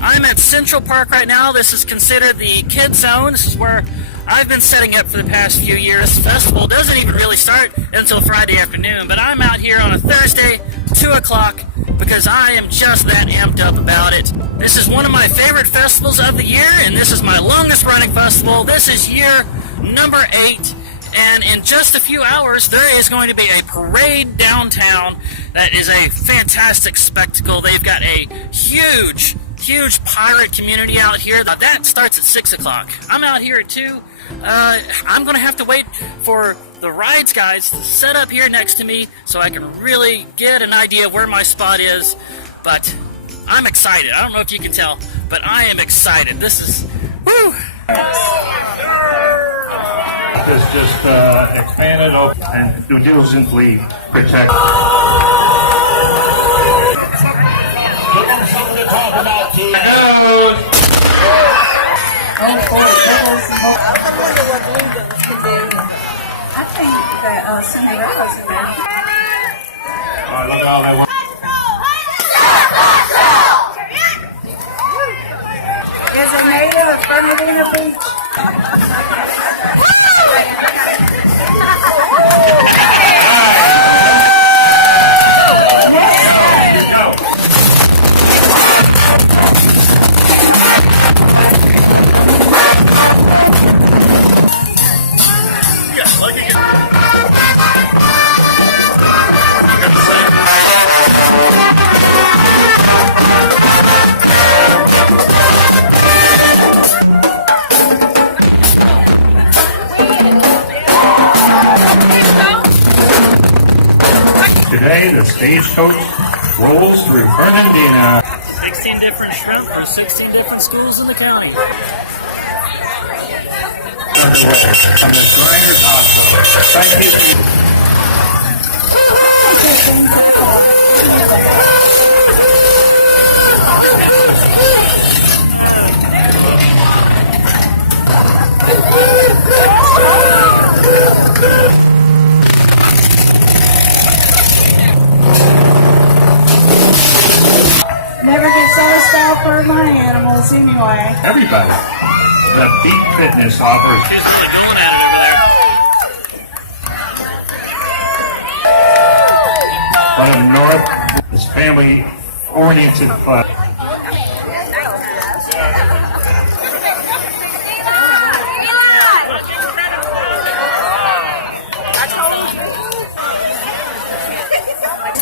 I'm at Central Park right now. This is considered the kid zone. This is where I've been setting up for the past few years. This festival doesn't even really start until Friday afternoon, but I'm out here on a Thursday, 2 o'clock, because I am just that amped up about it. This is one of my favorite festivals of the year, and this is my longest running festival. This is year number 8, and in just a few hours there is going to be a parade downtown that is a fantastic spectacle. They've got a huge pirate community out here. That starts at 6 o'clock. I'm out here at 2. I'm going to have to wait for the rides guys to set up here next to me so I can really get an idea of where my spot is. But I'm excited. I don't know if you can tell, but I am excited. This is, woo! It's just expanded and due diligently protect. Something to talk about here. I wonder what Blueberries can do. I think that Cinderella's in there. All right, look all that. Is it native of Bernardino Beach? Today, the stagecoach rolls through Fernandina. 16 different shrimp from 16 different schools in the county. From the Shriners Hospital. Thank you. Never get satisfied for my animals anyway. Everybody. The Peak Fitness offers. She's really going at it over there. One of North is family-oriented fun.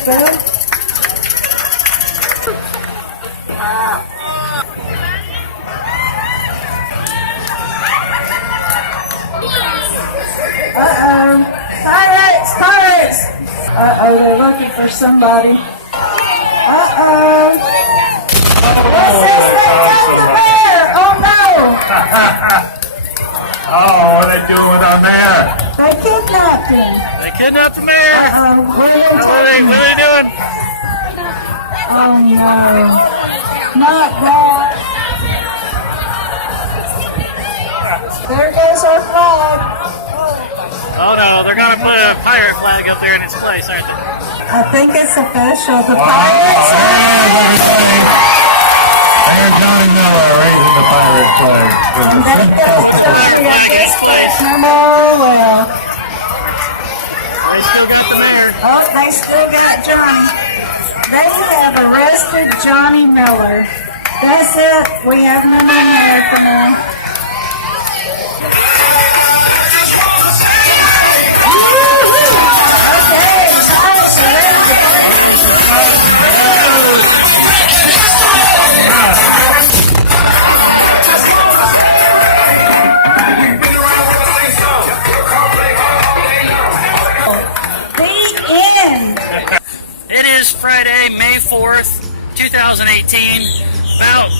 Better? Uh-oh. Pirates! Uh-oh, they're looking for somebody. Uh-oh. What's this? They got the bear! Oh, no! Oh, what are they doing on there? They kidnapped him. They kidnapped the mayor. Uh-oh. What are they doing? Oh, no. Not that. There goes our flag. Oh no, they're gonna put a pirate flag up there in its place, aren't they? I think it's official. The Wow, pirates there's everybody. There's Johnny Miller raising the pirate flag. and they got Johnny at Flag in this its place. point. Oh, well. They still got the mayor. Oh, they still got Johnny. They have arrested Johnny Miller. That's it. We have no more mayor for now. Okay, pirates are ready to It is Friday, May 4th, 2018, about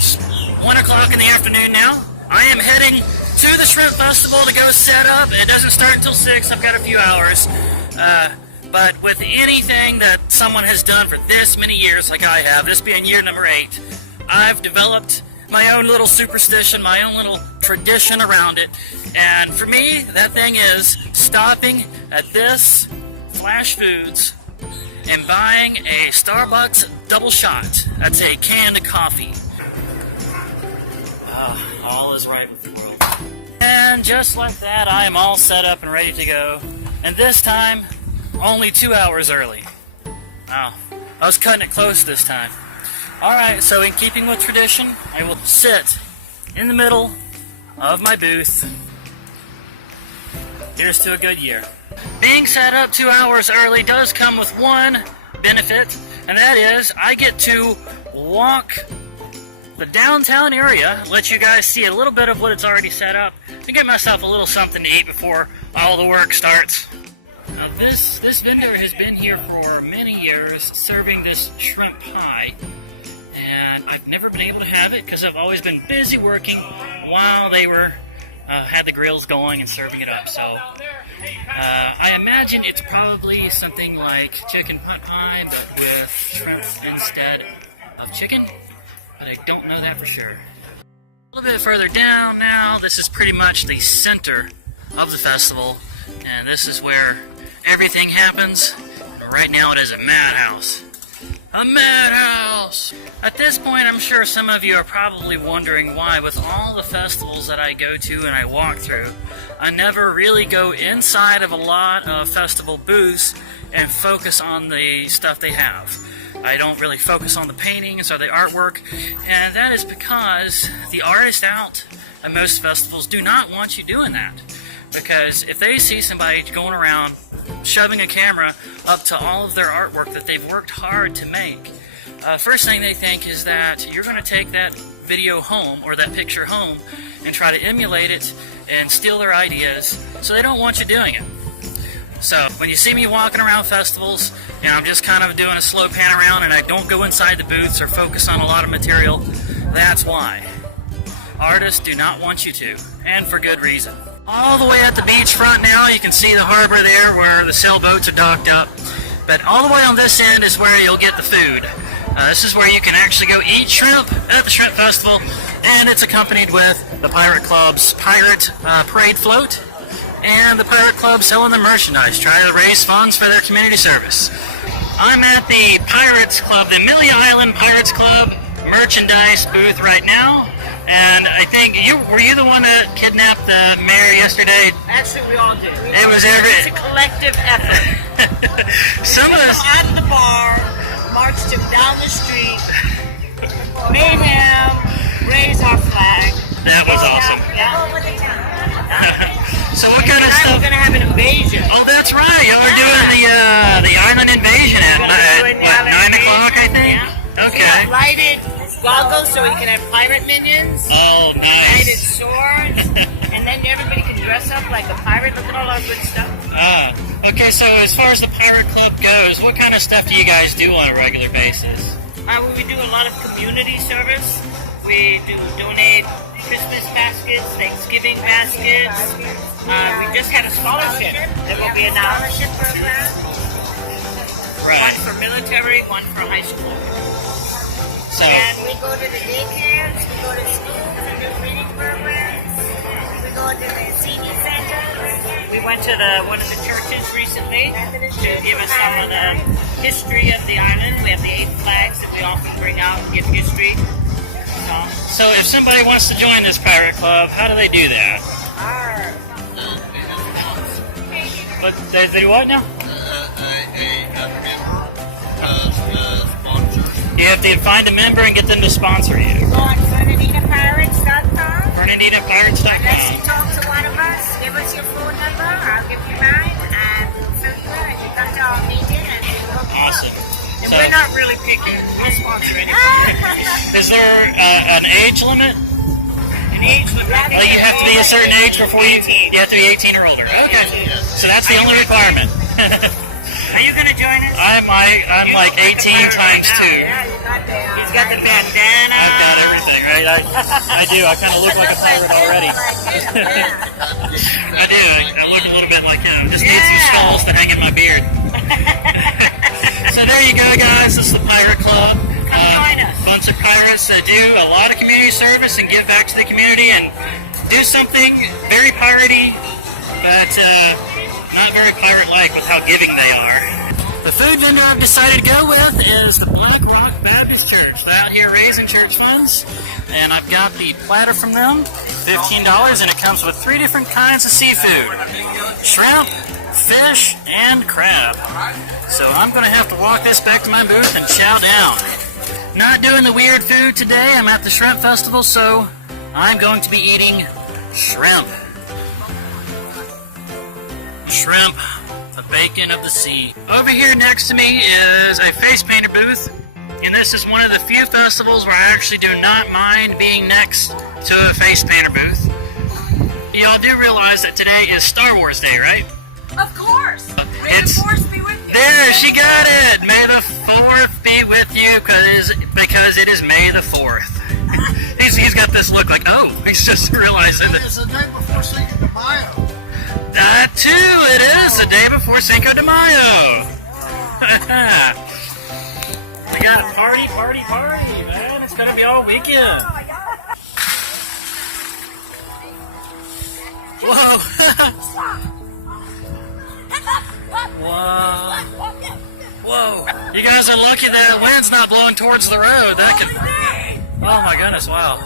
1 o'clock in the afternoon now. I am heading to the Shrimp Festival to go set up. It doesn't start until 6. I've got a few hours. But with anything that someone has done for this many years like I have, this being year number 8, I've developed my own little superstition, my own little tradition around it. And for me, that thing is stopping at this Flash Foods and buying a Starbucks double shot. That's a canned coffee. All is right with the world. And just like that, I am all set up and ready to go. And this time, only 2 hours early. Wow, I was cutting it close this time. Alright, so in keeping with tradition, I will sit in the middle of my booth. Here's to a good year. Being set up 2 hours early does come with one benefit, and that is I get to walk the downtown area, let you guys see a little bit of what it's already set up, and get myself a little something to eat before all the work starts. Now this vendor has been here for many years serving this shrimp pie, and I've never been able to have it because I've always been busy working while they were had the grills going and serving it up. So I imagine it's probably something like chicken pot pie, but with shrimp instead of chicken, but I don't know that for sure. A little bit further down now, this is pretty much the center of the festival, and this is where everything happens. Right now it is a madhouse. A madhouse! At this point, I'm sure some of you are probably wondering why, with all the festivals that I go to and I walk through, I never really go inside of a lot of festival booths and focus on the stuff they have. I don't really focus on the paintings or the artwork, and that is because the artists out at most festivals do not want you doing that. Because if they see somebody going around shoving a camera up to all of their artwork that they've worked hard to make, first thing they think is that you're going to take that video home or that picture home and try to emulate it and steal their ideas, so they don't want you doing it. So when you see me walking around festivals and I'm just kind of doing a slow pan around and I don't go inside the booths or focus on a lot of material, that's why. Artists do not want you to, and for good reason. All the way at the beachfront now, you can see the harbor there where the sailboats are docked up. But all the way on this end is where you'll get the food. This is where you can actually go eat shrimp at the Shrimp Festival, and it's accompanied with the Pirate Club's Pirate Parade Float, and the Pirate Club selling their merchandise, trying to raise funds for their community service. I'm at the Pirates Club, the Amilea Island Pirates Club merchandise booth right now. And I think were you the one that kidnapped the mayor yesterday? Actually, we all did. It's a collective effort. Some of us out of the bar, marched him down the street, made him raise our flag. That was awesome. Yeah. So what kind of stuff? We're gonna have an invasion. Oh, that's right. Y'all are doing the island invasion at 9 o'clock, I think. Yeah. Okay. We have lighted goggles so we can have pirate minions. Oh, nice. Lighted swords, and then everybody can dress up like a pirate. Look at all our good stuff. Okay, so as far as the Pirate Club goes, what kind of stuff do you guys do on a regular basis? We do a lot of community service. We do donate Christmas baskets, Thanksgiving baskets. We just had a scholarship that will be announced. Right. One for military, one for high school. So, And we go to the daycares, we go to schools and do reading programs, we go to the senior center. We went to one of the churches recently to give us some of the history of the island. We have the 8 flags that we often bring out and give history. so if somebody wants to join this pirate club, how do they do that? But they do what now? You have to find a member and get them to sponsor you. Go on FernandinaPirates.com. FernandinaPirates.com. Unless you talk to one of us, give us your phone number, I'll give you mine, and we'll fill you in. You come to our meeting and we'll hook you Awesome. up. And So, we're not really picky. We'll sponsor anyone. is there an age limit? An age limit. Like you have to be a certain age before you have to be 18 or older. Okay. So that's the only requirement. Are you going to join us? I'm like 18 times 2. Yeah, you got that. He's got the bandana. I've got everything, right? I do. I kind of look like a pirate already. I do. I look a little bit like him. Just need some skulls to hang in my beard. So there you go, guys. This is the Pirate Club. Join us. Bunch of pirates that do a lot of community service and give back to the community and do something very piratey, but not very pirate-like with how giving they are. The food vendor I've decided to go with is the Black Rock Baptist Church. They're out here raising church funds, and I've got the platter from them, $15, and it comes with 3 different kinds of seafood: shrimp, fish, and crab. So I'm going to have to walk this back to my booth and chow down. Not doing the weird food today. I'm at the shrimp festival, so I'm going to be eating shrimp. Shrimp, the bacon of the sea. Over here next to me is a face painter booth, and this is one of the few festivals where I actually do not mind being next to a face painter booth. Y'all do realize that today is Star Wars Day, right? Of course. May the It's force be with you. there. She got it. May the 4th be with you, because it is May the 4th. He's got this look like, oh, he's just realizing that. It's the day before Cinco de Mayo. That too, it is the day before Cinco de Mayo. We got a party, man. It's gonna be all weekend. Whoa. Whoa. Whoa. You guys are lucky that the wind's not blowing towards the road. That could... Oh my goodness, wow.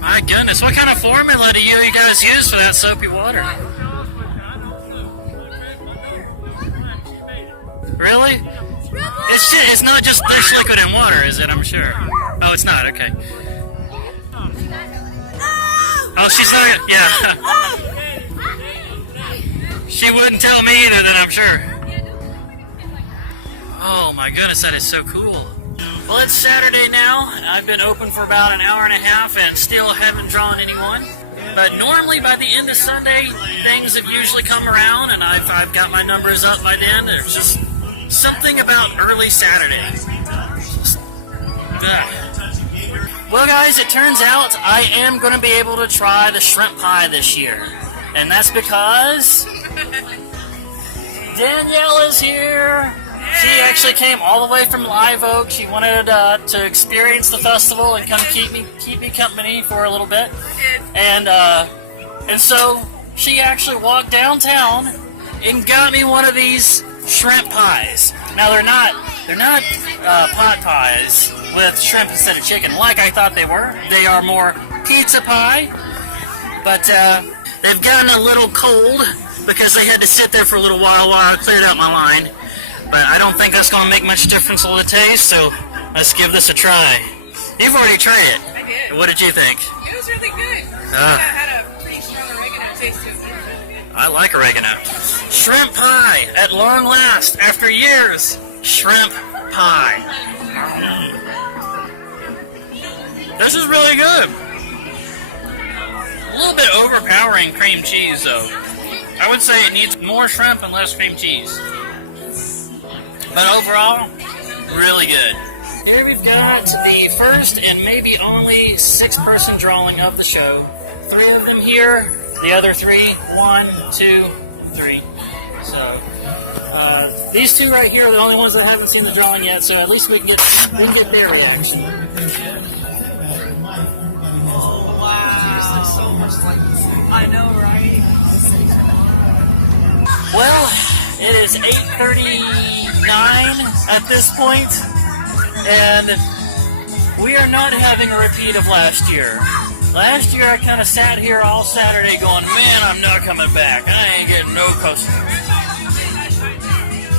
My goodness, what kind of formula do you guys use for that soapy water? Really? It's not just dish liquid and water, is it? I'm sure. Oh, it's not. Okay. Oh, she's not. Yeah. She wouldn't tell me either, then I'm sure. Oh my goodness, that is so cool. Well, it's Saturday now, and I've been open for about an hour and a half and still haven't drawn anyone. But normally by the end of Sunday, things have usually come around, and I've got my numbers up by then. There's just something about early Saturday. Well, guys, it turns out I am going to be able to try the shrimp pie this year. And that's because Danielle is here. She actually came all the way from Live Oak. She wanted to experience the festival and come keep me company for a little bit. And so she actually walked downtown and got me one of these shrimp pies. Now they're not pot pies with shrimp instead of chicken like I thought they were. They are more pizza pie, but they've gotten a little cold because they had to sit there for a little while I cleared out my line. But I don't think that's going to make much difference on the taste, so let's give this a try. You've already tried it. I did. What did you think? It was really good. It had a pretty strong oregano taste to it. I like oregano. Shrimp pie, at long last, after years. Shrimp pie. This is really good. A little bit overpowering cream cheese, though. I would say it needs more shrimp and less cream cheese. But overall, really good. Here we've got the first and maybe only 6-person drawing of the show. 3 of them here, the other 3, 1, 2, 3. So, these 2 right here are the only ones that haven't seen the drawing yet, so at least we can get their reaction. Oh, wow. So much like I know, right? Well, it is 8:39 at this point, and we are not having a repeat of last year. Last year I kind of sat here all Saturday going, man, I'm not coming back. I ain't getting no customers.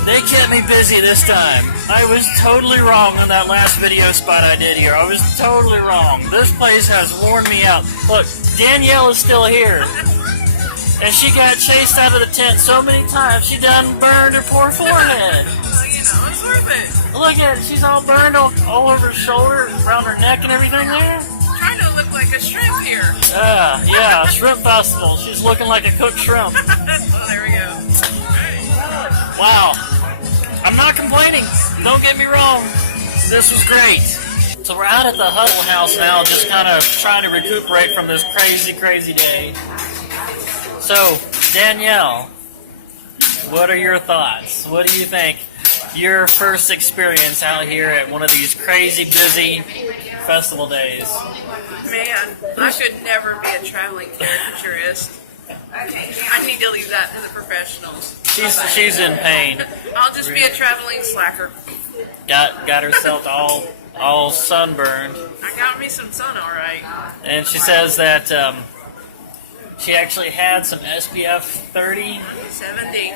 They kept me busy this time. I was totally wrong on that last video spot I did here. I was totally wrong. This place has worn me out. Look, Danielle is still here. And she got chased out of the tent so many times, she done burned her poor forehead. Well, you know, it's worth it. Look at it, she's all burned all over her shoulder, around her neck and everything there. Trying to look like a shrimp here. Yeah, shrimp festival. She's looking like a cooked shrimp. Oh, there we go. Wow. I'm not complaining. Don't get me wrong. This was great. So we're out at the Huddle House now, just kind of trying to recuperate from this crazy, crazy day. So, Danielle, what are your thoughts? What do you think? your first experience out here at one of these crazy busy festival days? Man, I should never be a traveling caricaturist. I need to leave that to the professionals. She's in pain. I'll just be a traveling slacker. Got herself all sunburned. I got me some sun, all right. And she says that she actually had some SPF 30,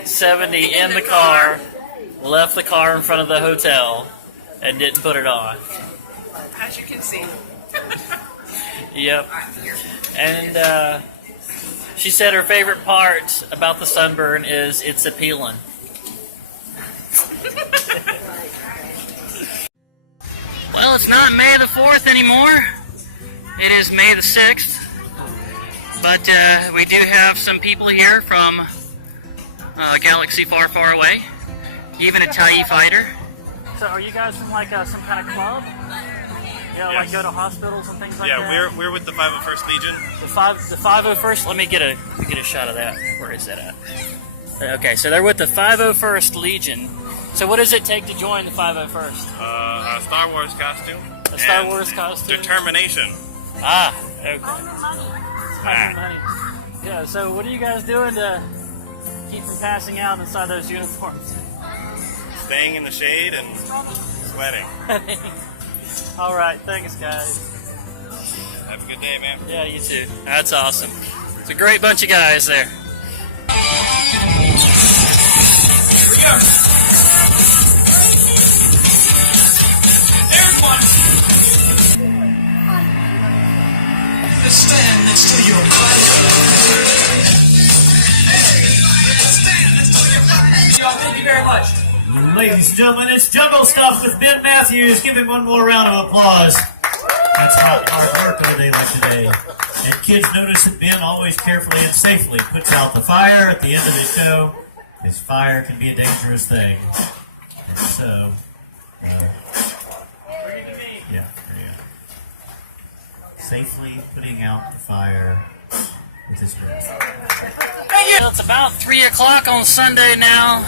70 in the car, left the car in front of the hotel, and didn't put it on. As you can see. Yep. And she said her favorite part about the sunburn is it's appealing. Well, it's not May the 4th anymore. It is May the 6th. But we do have some people here from a galaxy far, far away. Even a TIE fighter. So are you guys from like some kind of club? Yeah, Yes. like go to hospitals and things like that? Yeah, we're with the 501st Legion. The 501st, let me get a shot of that. Where is that at? Okay, so they're with the 501st Legion. So what does it take to join the 501st? A Star Wars costume. A Star and Wars costume? Determination. Ah, okay. Money. Yeah, so what are you guys doing to keep from passing out inside those uniforms? Staying in the shade and sweating. All right, thanks, guys. Have a good day, man. Yeah, you too. That's awesome. It's a great bunch of guys there. Here we go. There's one. Let's stand next to your body. Y'all, thank you very much. Ladies and gentlemen, it's Jungle Stuff with Ben Matthews. Give him one more round of applause. That's not hard work on a day like today. And kids, notice that Ben always carefully and safely puts out the fire at the end of the show, because fire can be a dangerous thing. And so, yeah, there you go. Safely putting out the fire with his breath. Well, it's about 3 o'clock on Sunday now.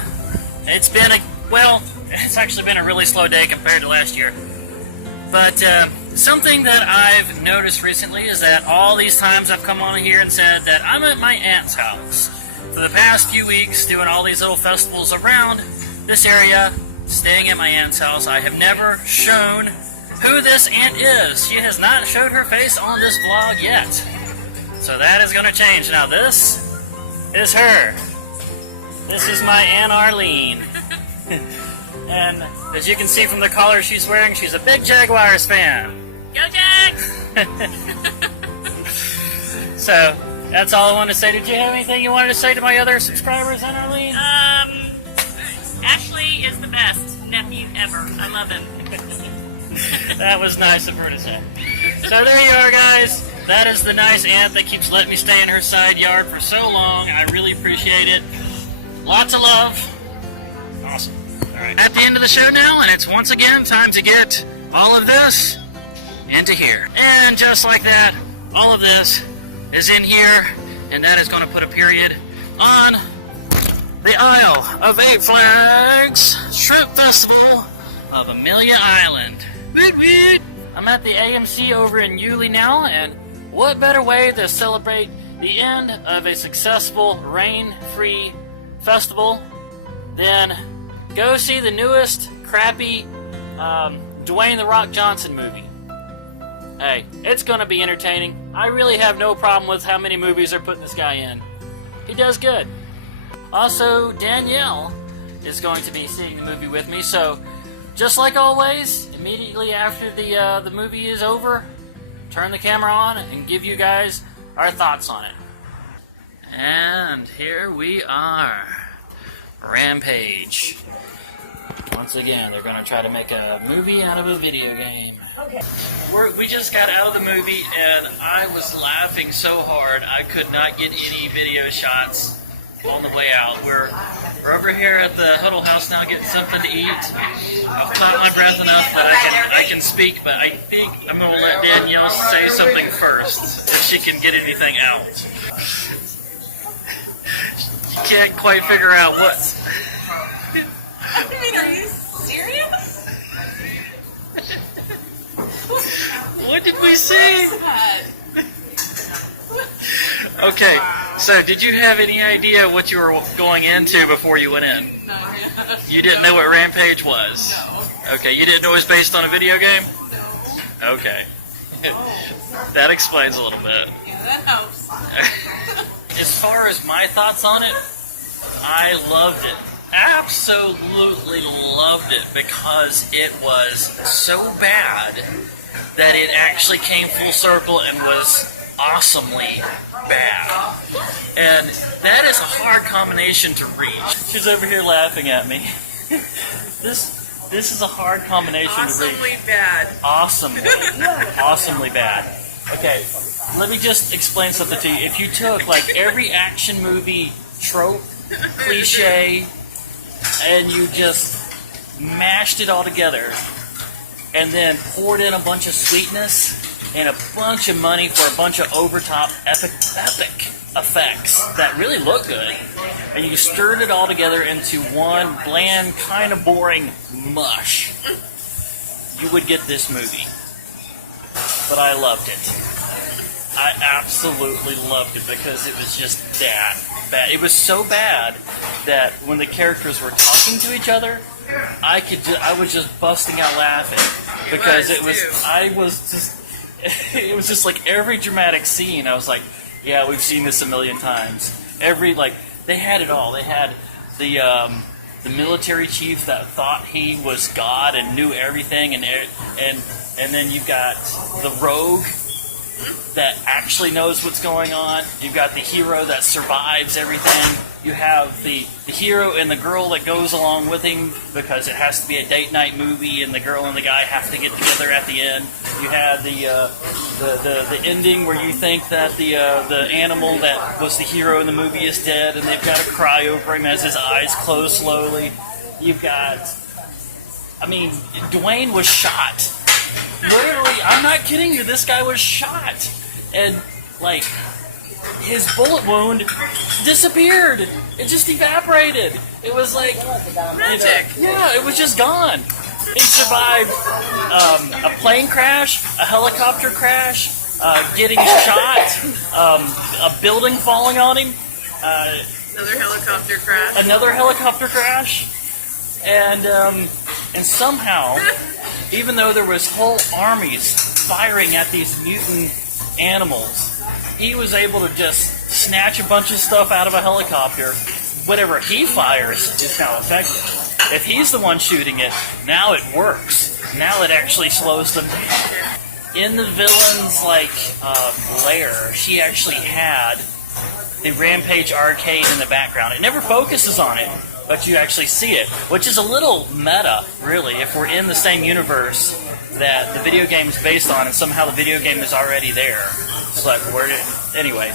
It's been it's actually been a really slow day compared to last year. But something that I've noticed recently is that all these times I've come on here and said that I'm at my aunt's house for the past few weeks doing all these little festivals around this area, staying at my aunt's house. I have never shown who this aunt is. She has not showed her face on this vlog yet. So that is going to change. Now this is her. This is my Aunt Arlene. And as you can see from the collar she's wearing, she's a big Jaguars fan. Go Jags! So, that's all I wanted to say. Did you have anything you wanted to say to my other subscribers, Aunt Arlene? Ashley is the best nephew ever. I love him. That was nice of her to say. So there you are, guys. That is the nice aunt that keeps letting me stay in her side yard for so long. I really appreciate it. Lots of love. Awesome. All right. At the end of the show now, and it's once again time to get all of this into here. And just like that, all of this is in here, and that is going to put a period on the Isle of Eight Flags Shrimp Festival of Amilea Island. I'm at the AMC over in Yulee now, and what better way to celebrate the end of a successful rain-free festival than go see the newest crappy Dwayne "The Rock" Johnson movie. Hey, it's going to be entertaining. I really have no problem with how many movies they're putting this guy in. He does good. Also, Danielle is going to be seeing the movie with me, so just like always, immediately after the movie is over, turn the camera on and give you guys our thoughts on it. And here we are. Rampage. Once again, they're going to try to make a movie out of a video game. Okay. We just got out of the movie, and I was laughing so hard I could not get any video shots on the way out. We're over here at the Huddle House now getting something to eat. I've caught my breath enough that I can speak, but I think I'm going to let Danielle say something first, if she can get anything out. She can't quite figure out what... I mean, are you did we see? Okay, so did you have any idea what you were going into before you went in? No. You didn't know what Rampage was? No. Okay, you didn't know it was based on a video game? Okay. That explains a little bit. Yeah, that helps. As far as my thoughts on it, I loved it. Absolutely loved it because it was so bad that it actually came full circle and was awesomely bad. And that is a hard combination to reach. She's over here laughing at me. This is a hard combination to reach. Awesomely bad. Awesomely bad. Okay, let me just explain something to you. If you took like every action movie trope, cliche, and you just mashed it all together, and then poured in a bunch of sweetness and a bunch of money for a bunch of over-top epic effects that really look good, and you stirred it all together into one bland, kind of boring mush, you would get this movie. But I loved it. I absolutely loved it because it was just that bad. It was so bad that when the characters were talking to each other, I was just busting out laughing because it was just like every dramatic scene. I was like, yeah, we've seen this a million times. They had it all. They had the military chief that thought he was God and knew everything, and then you've got the rogue that actually knows what's going on. You've got the hero that survives everything. You have the hero and the girl that goes along with him because it has to be a date night movie, and the girl and the guy have to get together at the end. You have the ending where you think that the animal that was the hero in the movie is dead, and they've got to cry over him as his eyes close slowly. You've got, Dwayne was shot. Literally, I'm not kidding you, this guy was shot. And, his bullet wound disappeared. It just evaporated. It was like... Magic. It was just gone. He survived a plane crash, a helicopter crash, getting shot, a building falling on him, another helicopter crash, and somehow, even though there was whole armies firing at these mutant animals, he was able to just snatch a bunch of stuff out of a helicopter. Whatever he fires is now effective. If he's the one shooting it, now it works. Now it actually slows them down. In the villain's lair, she actually had the Rampage arcade in the background. It never focuses on it, but you actually see it, which is a little meta, really, if we're in the same universe that the video game is based on, and somehow the video game is already there. It's like, anyway.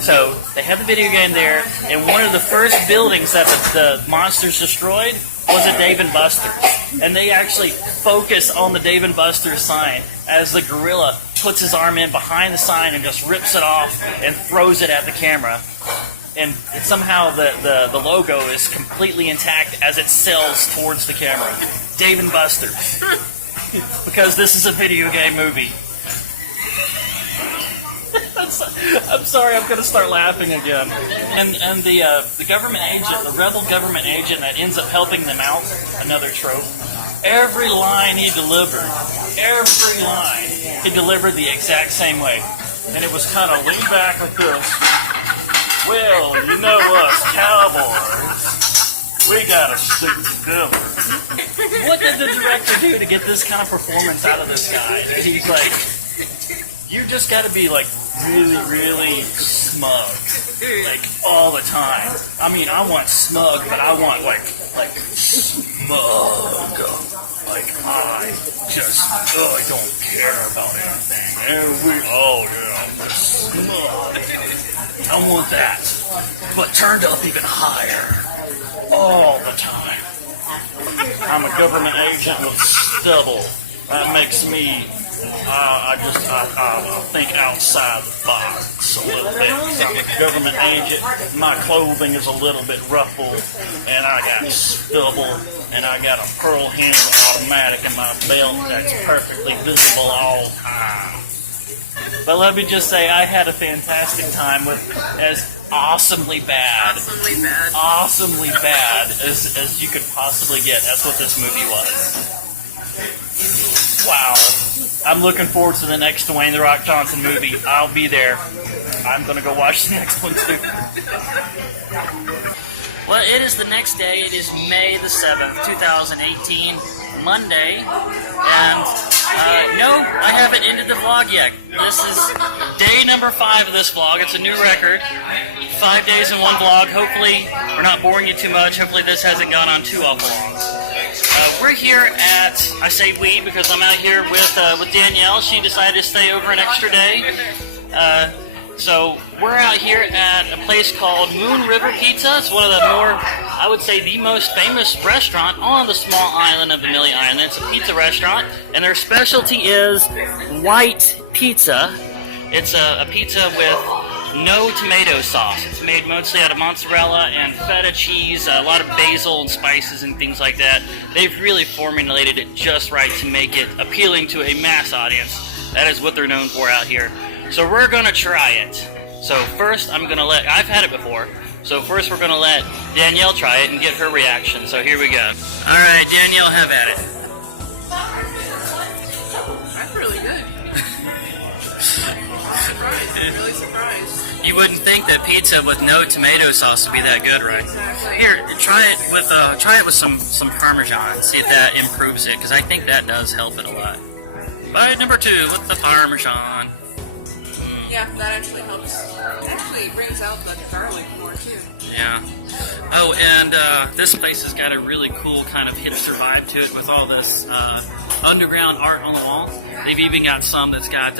So, they had the video game there, and one of the first buildings that the monsters destroyed was a Dave & Buster's. And they actually focus on the Dave & Buster's sign as the gorilla puts his arm in behind the sign and just rips it off and throws it at the camera. And somehow the logo is completely intact as it sails towards the camera. Dave & Buster's. Because this is a video game movie. I'm sorry, I'm going to start laughing again. And the government agent, the rebel government agent that ends up helping them out, another trope, every line he delivered the exact same way. And it was kind of lean back like this. Well, you know us cowboys, we gotta stick together. What did the director do to get this kind of performance out of this guy? He's like, you just gotta be really, really smug, all the time. I want smug, but I want smug. I don't care about anything. And I'm smug. I want that, but turned up even higher, all the time. I'm a government agent with stubble. That makes me I think outside the box a little bit. I'm a government agent. My clothing is a little bit ruffled, and I got stubble, and I got a pearl handle automatic in my belt that's perfectly visible all the time. But let me just say, I had a fantastic time with as awesomely bad as you could possibly get. That's what this movie was. Wow. I'm looking forward to the next Dwayne "The Rock" Johnson movie. I'll be there. I'm going to go watch the next one too. Well, it is the next day. It is May the 7th, 2018, Monday. And no, I haven't ended the vlog yet. This is day number 5 of this vlog. It's a new record. 5 days in one vlog. Hopefully, we're not boring you too much. Hopefully, this hasn't gone on too awful long. We're here at, I say we because I'm out here with Danielle. She decided to stay over an extra day. So we're out here at a place called Moon River Pizza. It's one of the more, I would say, the most famous restaurant on the small island of Amilea Island. It's a pizza restaurant, and their specialty is white pizza. It's a pizza with no tomato sauce. It's made mostly out of mozzarella and feta cheese, a lot of basil and spices and things like that. They've really formulated it just right to make it appealing to a mass audience. That is what they're known for out here. So we're gonna try it. So first I've had it before. So first we're gonna let Danielle try it and get her reaction. So here we go. Alright, Danielle, have at it. That's really good. Surprised. I'm really surprised. You wouldn't think that pizza with no tomato sauce would be that good, right? Exactly. Here, try it with some Parmesan. See if that improves it, because I think that does help it a lot. Bite number 2 with the Parmesan. Yeah, that actually helps. It actually brings out the garlic more too. Yeah. Oh, and this place has got a really cool kind of hipster vibe to it with all this underground art on the wall. They've even got some that's got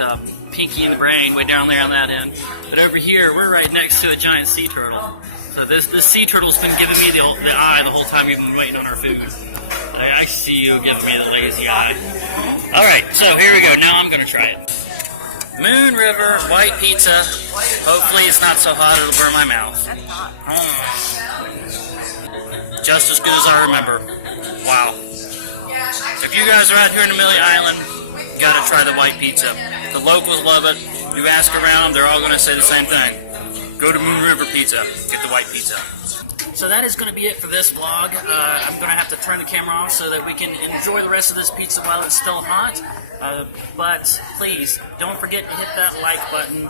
Pinky and the Brain way down there on that end. But over here, we're right next to a giant sea turtle. So this sea turtle's been giving me the eye the whole time we've been waiting on our food. I see you giving me the lazy eye. Alright, so here we go. Now I'm going to try it. Moon River white pizza. Hopefully it's not so hot it'll burn my mouth. Just as good as I remember. Wow. If you guys are out here in Amilea Island, you gotta try the white pizza. The locals love it. You ask around, they're all gonna say the same thing. Go to Moon River Pizza. Get the white pizza. So that is going to be it for this vlog. I'm going to have to turn the camera off so that we can enjoy the rest of this pizza while it's still hot. But please, don't forget to hit that like button.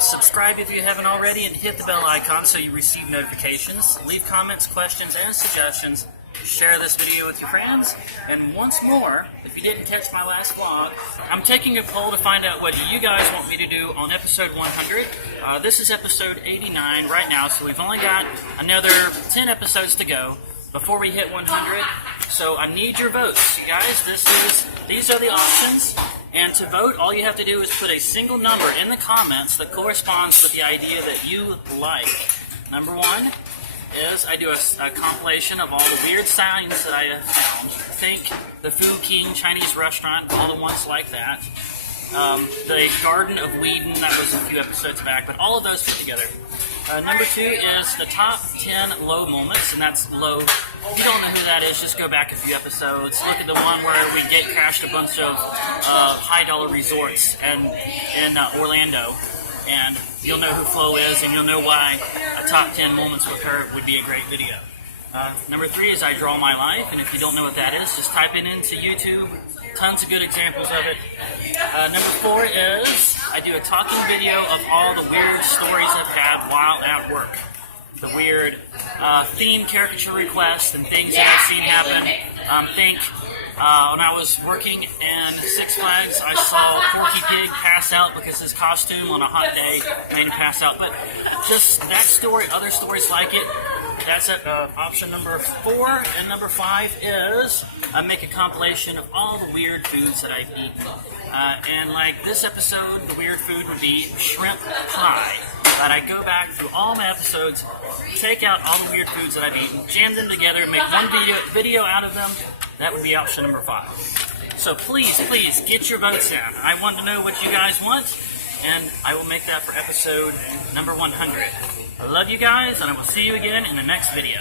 Subscribe if you haven't already, and hit the bell icon so you receive notifications. Leave comments, questions, and suggestions. Share this video with your friends. And once more, if you didn't catch my last vlog, I'm taking a poll to find out what you guys want me to do on episode 100. This is episode 89 right now, so we've only got another 10 episodes to go before we hit 100. So I need your votes, you guys. These are the options. And to vote, all you have to do is put a single number in the comments that corresponds with the idea that you like. Number 1 is I do a compilation of all the weird signs that I have found. Think the Food King Chinese restaurant, all the ones like that. The Garden of Whedon, that was a few episodes back, but all of those fit together. Number 2 is the top 10 low moments, and that's low. If you don't know who that is, just go back a few episodes. Look at the one where we crashed a bunch of high-dollar resorts in Orlando. And you'll know who Flo is, and you'll know why a top 10 moments with her would be a great video. Number 3 is I draw my life, and if you don't know what that is, just type it into YouTube. Tons of good examples of it. Number 4 is I do a talking video of all the weird stories I've had while at work. The weird theme caricature requests and things that I've seen happen. When I was working in Six Flags, I saw Porky Pig pass out because his costume on a hot day made him pass out. But just that story, other stories like it, that's option number 4. And number 5 is I make a compilation of all the weird foods that I've eaten. And like this episode, the weird food would be shrimp pie. And I go back through all my episodes, take out all the weird foods that I've eaten, jam them together, make one video out of them, That would be option number 5. So please, please get your votes in. I want to know what you guys want, and I will make that for episode number 100. I love you guys, and I will see you again in the next video.